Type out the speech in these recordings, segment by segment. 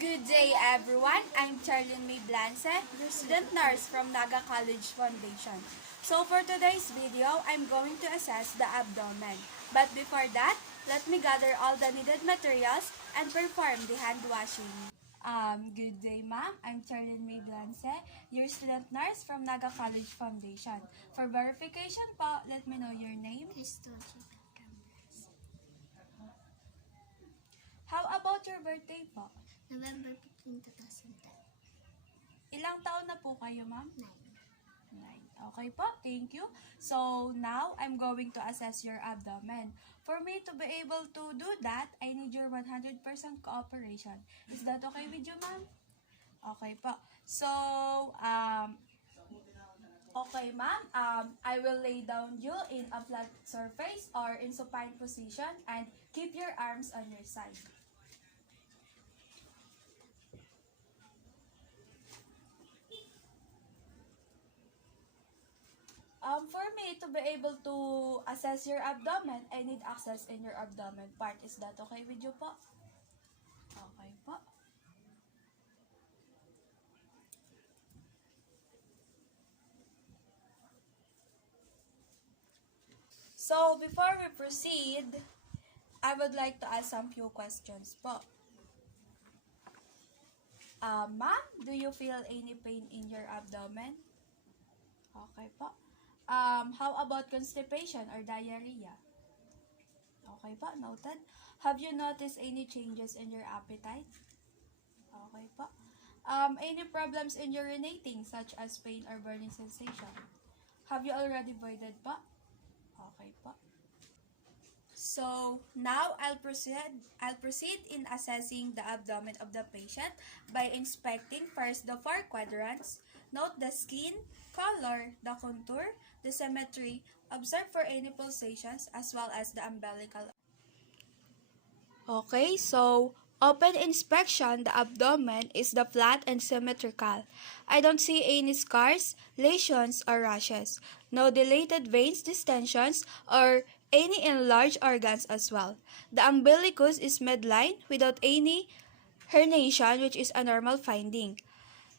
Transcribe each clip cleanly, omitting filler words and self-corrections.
Good day everyone, I'm Charlene Mae Blance, your student nurse from Naga College Foundation. So for today's video, I'm going to assess the abdomen. But before that, let me gather all the needed materials and perform the hand washing. Good day ma'am, I'm Charlene Mae Blance, your student nurse from Naga College Foundation. For verification po, let me know your name. How about your birthday po? November 15, 2010. Ilang taon na po kayo ma'am? 9. 9. Okay po, thank you. So now, I'm going to assess your abdomen. For me to be able to do that, I need your 100% cooperation. Is that okay with you ma'am? Okay po. So, okay ma'am, I will lay down you in a flat surface or in supine position and keep your arms on your side. For me to be able to assess your abdomen, I need access in your abdomen part. Is that okay with you po? Okay po. So, before we proceed, I would like to ask some few questions po. Ma'am, do you feel any pain in your abdomen? Okay po. How about constipation or diarrhea? Okay po, noted. Have you noticed any changes in your appetite? Okay po. Any problems in urinating such as pain or burning sensation? Have you already voided po? Okay po. So, now I'll proceed in assessing the abdomen of the patient by inspecting first the 4 quadrants. Note the skin, color, the contour, the symmetry, observe for any pulsations as well as the umbilical. Okay, so open inspection, the abdomen is the flat and symmetrical. I don't see any scars, lesions, or rashes. No dilated veins, distensions, or any enlarged organs as well. The umbilicus is midline without any herniation, which is a normal finding.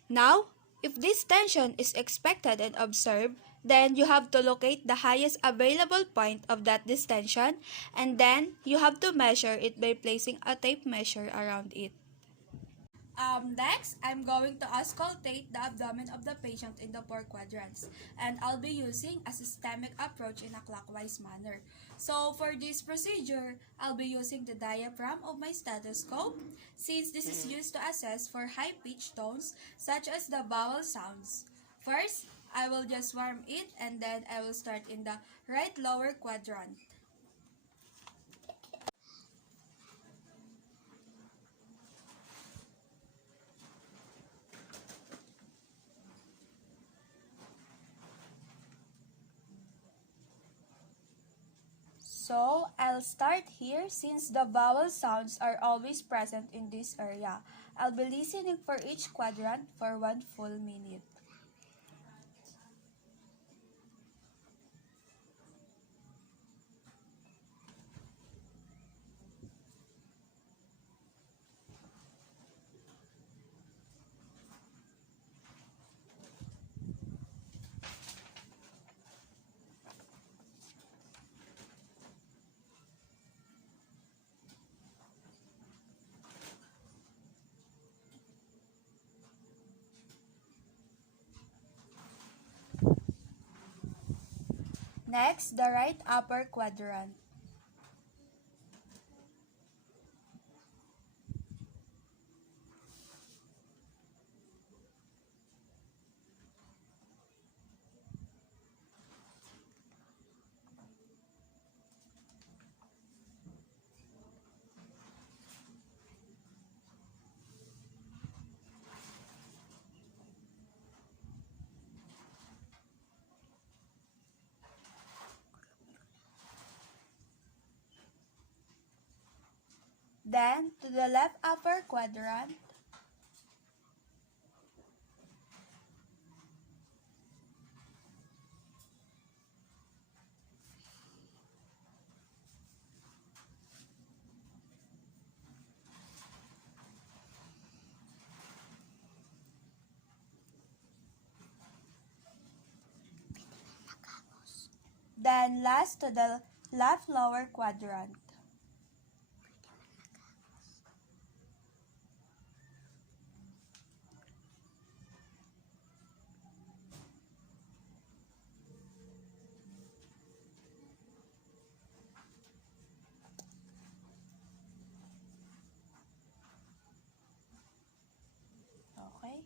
Now, if this tension is expected and observed, then you have to locate the highest available point of that distension, and then you have to measure it by placing a tape measure around it. Next, I'm going to auscultate the abdomen of the patient in the 4 quadrants, and I'll be using a systemic approach in a clockwise manner. So for this procedure, I'll be using the diaphragm of my stethoscope, since this is used to assess for high-pitched tones such as the vowel sounds. First, I will just warm it, and then I will start in the right lower quadrant. So, I'll start here since the vowel sounds are always present in this area. I'll be listening for each quadrant for 1 full minute. Next, the right upper quadrant. Then, to the left upper quadrant. then last to the left lower quadrant. Okay.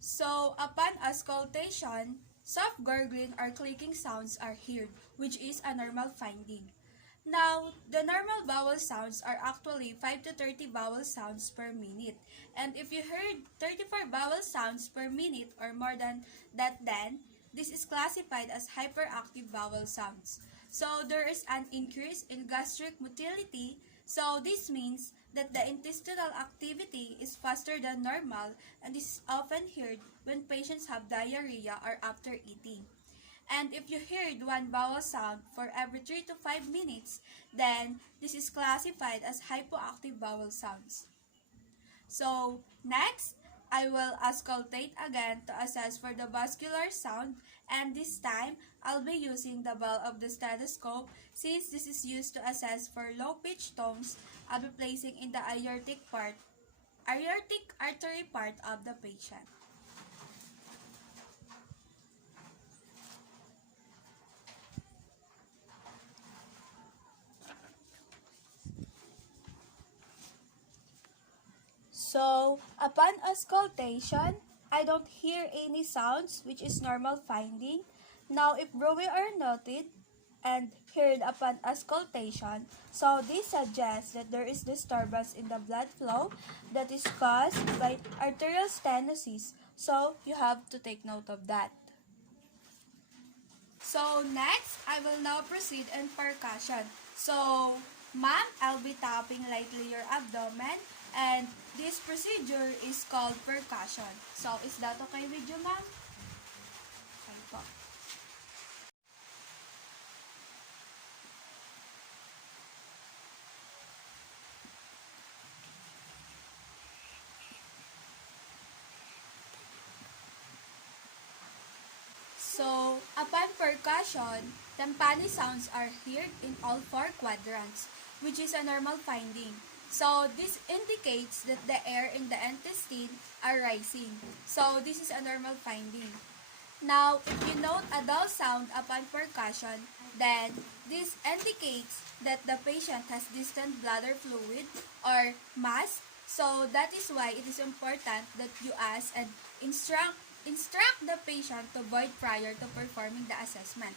So, upon auscultation, soft gurgling or clicking sounds are heard, which is a normal finding. Now, the normal vowel sounds are actually 5 to 30 vowel sounds per minute. And if you heard 34 vowel sounds per minute or more than that, then this is classified as hyperactive vowel sounds. So, there is an increase in gastric motility. So, this means that the intestinal activity is faster than normal, and this is often heard when patients have diarrhea or after eating. And if you heard one vowel sound for every 3 to 5 minutes, then this is classified as hypoactive vowel sounds. So, next, I will auscultate again to assess for the vascular sound, and this time, I'll be using the bell of the stethoscope. Since this is used to assess for low-pitched tones, I'll be placing in the aortic artery part of the patient. So, upon auscultation, I don't hear any sounds, which is normal finding. Now, if brewing are noted and heard upon auscultation, so this suggests that there is disturbance in the blood flow that is caused by arterial stenosis. So, you have to take note of that. So, next, I will now proceed in percussion. So, ma'am, I'll be tapping lightly your abdomen, and this procedure is called percussion. So, is that okay with you, ma'am? Okay po. So, upon percussion, timpani sounds are heard in all 4 quadrants, which is a normal finding. So, this indicates that the air in the intestine are rising. So, this is a normal finding. Now, if you note a dull sound upon percussion, then this indicates that the patient has distant bladder fluid or mass. So, that is why it is important that you ask and instruct the patient to void prior to performing the assessment.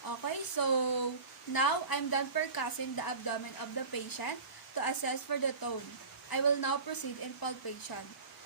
Okay, so now I'm done percussing the abdomen of the patient to assess for the tone. I will now proceed in palpation.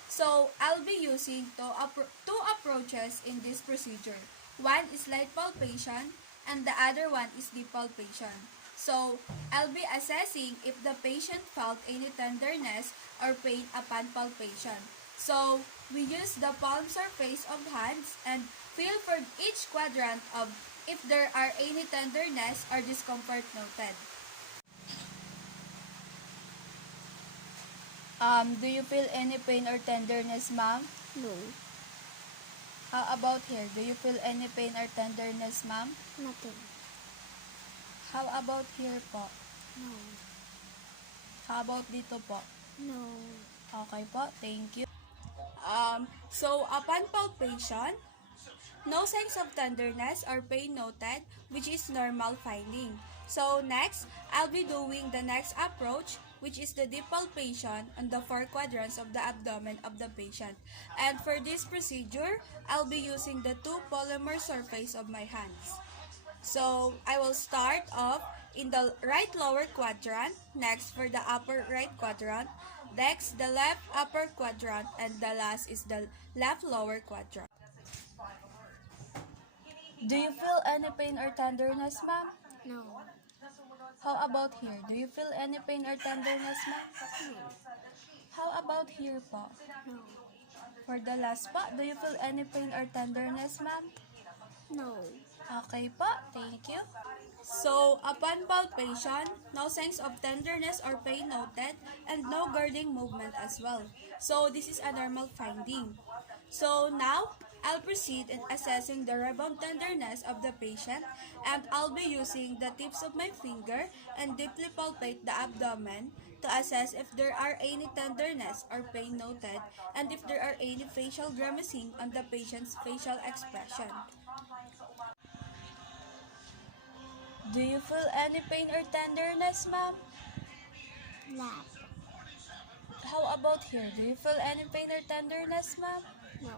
So, I'll be using two approaches in this procedure. One is light palpation and the other one is deep palpation. So, I'll be assessing if the patient felt any tenderness or pain upon palpation. So, we use the palm surface of hands and feel for each quadrant of if there are any tenderness or discomfort noted. Do you feel any pain or tenderness, ma'am? No. How about here? Do you feel any pain or tenderness, ma'am? Nothing. How about here po? No. How about dito po? No. Okay po, thank you. So upon palpation, no signs of tenderness or pain noted, which is normal finding. So next, I'll be doing the next approach, which is the deep palpation on the 4 quadrants of the abdomen of the patient. And for this procedure, I'll be using the 2 polymer surface of my hands. So I will start off in the right lower quadrant, next for the upper right quadrant, next the left upper quadrant, and the last is the left lower quadrant. Do you feel any pain or tenderness, ma'am? No. How about here? Do you feel any pain or tenderness, ma'am? No. How about here po? No. For the last po, do you feel any pain or tenderness, ma'am? No. Okay po, thank you. So, upon palpation, no signs of tenderness or pain noted, and no girding movement as well. So, this is a normal finding. So, now, I'll proceed in assessing the rebound tenderness of the patient, and I'll be using the tips of my finger and deeply palpate the abdomen to assess if there are any tenderness or pain noted and if there are any facial grimacing on the patient's facial expression. Do you feel any pain or tenderness, ma'am? Lab. How about here? Do you feel any pain or tenderness, ma'am? No.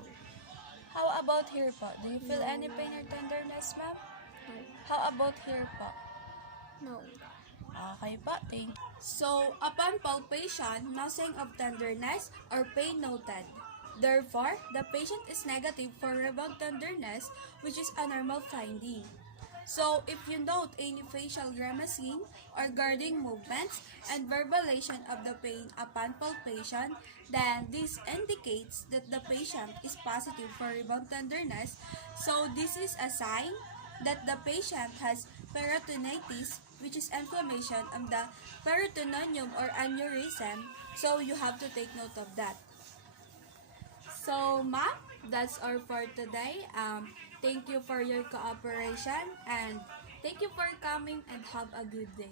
How about here po? Do you feel No. any pain or tenderness, ma'am? No. How about here po? No. Okay po, thank you. So, upon palpation, nothing of tenderness or pain noted. Therefore, the patient is negative for rebound tenderness, which is a normal finding. So, if you note any facial grimacing or guarding movements and verbalization of the pain upon palpation, then this indicates that the patient is positive for rebound tenderness. So, this is a sign that the patient has peritonitis, which is inflammation of the peritoneum or aneurysm. So, you have to take note of that. So, ma'am, that's all for today. Thank you for your cooperation and thank you for coming and have a good day.